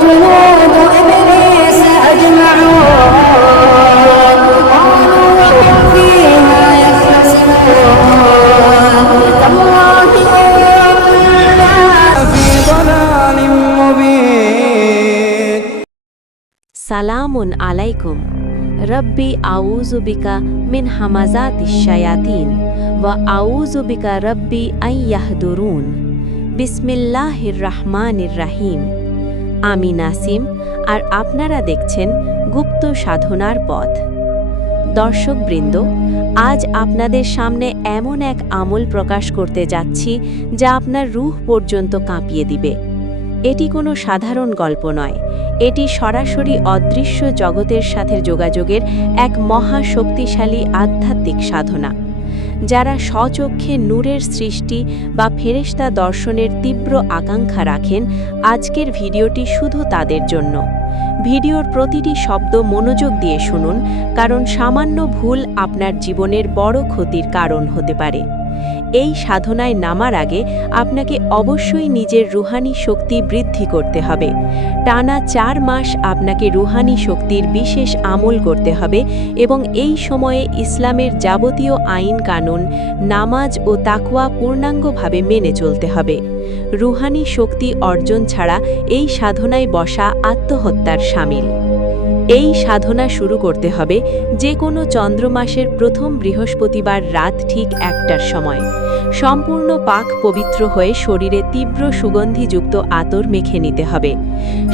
وجنود إبليس أجمعون قالوا وهم فيها يختصمون تالله في ضلال مبين সালামুন আলাইকুম রব্বি আউযু বিকা মিন হামাযাতিশ শায়াতিন ওয়া আউযু বিকা রব্বি আন ইয়াহদুরুন বিসমিল্লাহির রাহমানির রাহিম। আমি নাসিম, আর আপনারা দেখছেন গুপ্ত সাধনার পথ। দর্শকবৃন্দ, আজ আপনাদের সামনে এমন এক আমল প্রকাশ করতে যাচ্ছি যা আপনার রূহ পর্যন্ত কাঁপিয়ে দিবে। এটি কোনো সাধারণ গল্প নয়, এটি সরাসরি অদৃশ্য জগতের সাথে যোগাযোগের এক মহা শক্তিশালী আধ্যাত্মিক সাধনা। যারা স্বচক্ষে নূরের সৃষ্টি বা ফেরেশতা দর্শনের তীব্র আকাঙ্ক্ষা রাখেন, আজকের ভিডিওটি শুধু তাদের জন্য। ভিডিওর প্রতিটি শব্দ মনোযোগ দিয়ে শুনুন, কারণ সামান্য ভুল আপনার জীবনের বড় ক্ষতির কারণ হতে পারে। এই সাধনায় নামার আগে আপনাকে অবশ্যই নিজের রুহানি শক্তি বৃদ্ধি করতে হবে। টানা 4 মাস আপনাকে রুহানি শক্তির বিশেষ আমল করতে হবে এবং এই সময়ে ইসলামের যাবতীয় আইন কানুন, নামাজ ও তাকওয়া পূর্ণাঙ্গভাবে মেনে চলতে হবে। রুহানি শক্তি অর্জন ছাড়া এই সাধনায় বসা আত্মহত্যার শামিল। এই সাধনা শুরু করতে হবে যে কোনো চন্দ্রমাসের প্রথম বৃহস্পতিবার রাত ঠিক 1টার সময়। সম্পূর্ণ পাক পবিত্র হয়ে শরীরে তীব্র সুগন্ধিযুক্ত আতর মেখে নিতে হবে।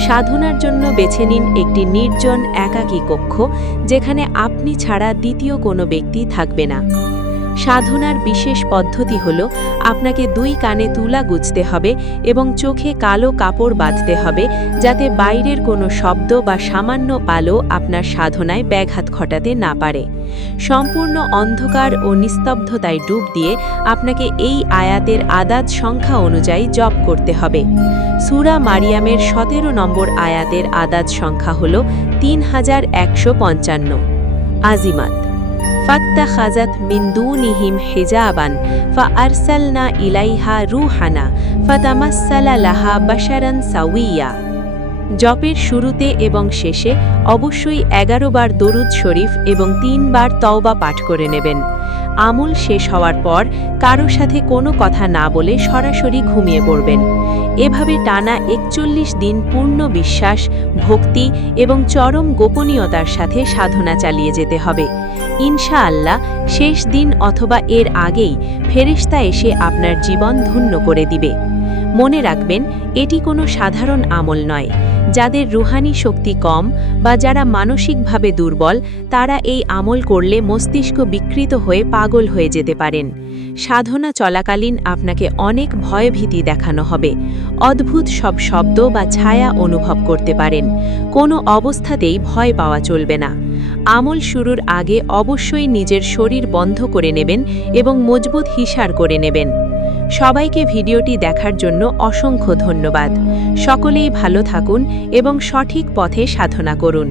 সাধনার জন্য বেছে নিন একটি নির্জন একাকী কক্ষ, যেখানে আপনি ছাড়া দ্বিতীয় কোনো ব্যক্তি থাকবে না। সাধনার বিশেষ পদ্ধতি হল, আপনাকে 2 কানে তুলা গুজতে হবে এবং চোখে কালো কাপড় বাঁধতে হবে, যাতে বাইরের কোনো শব্দ বা সামান্য আলো আপনার সাধনায় ব্যাঘাত ঘটাতে না পারে। সম্পূর্ণ অন্ধকার ও নিস্তব্ধতায় ডুব দিয়ে আপনাকে এই আয়াতের আদাদ সংখ্যা অনুযায়ী জপ করতে হবে। সূরা মারিয়ামের 17 নম্বর আয়াতের আদাদ সংখ্যা হল 3155। আজিমাত ফাত্তাখাযাত মিন দুনিহিম হিজাবান ফাআরসালনা ইলাইহা রূহানা ফাতামাসসালা লাহা বাশারান সাওয়িয়া। জপের শুরুতে এবং শেষে অবশ্যই 11 বার দরুদ শরীফ এবং 3 বার তওবা পাঠ করে নেবেন। আমল শেষ হওয়ার পর কারো সাথে কোনো কথা না বলে সরাসরি ঘুমিয়ে পড়বেন। এভাবে টানা 41 দিন পূর্ণ বিশ্বাস, ভক্তি এবং চরম গোপনীয়তার সাথে সাধনা চালিয়ে যেতে হবে। ইনশাআল্লাহ শেষ দিন অথবা এর আগেই ফেরেশতা এসে আপনার জীবন ধন্য করে দিবে। মনে রাখবেন, এটি কোনো সাধারণ আমল নয়। যাদের রুহানি শক্তি কম বা যারা মানসিকভাবে দুর্বল, তারা এই আমল করলে মস্তিষ্ক বিকৃত হয়ে পাগল হয়ে যেতে পারেন। সাধনা চলাকালীন আপনাকে অনেক ভয়ভীতি দেখানো হবে। অদ্ভুত সব শব্দ বা ছায়া অনুভব করতে পারেন। কোনো অবস্থাতেই ভয় পাওয়া চলবে না। আমল শুরুর আগে অবশ্যই নিজের শরীর বন্ধ করে নেবেন এবং মজবুত হিসার করে নেবেন। সবাইকে ভিডিওটি দেখার জন্য অসংখ্য ধন্যবাদ। সকলেই ভালো থাকুন এবং সঠিক পথে সাধনা করুন।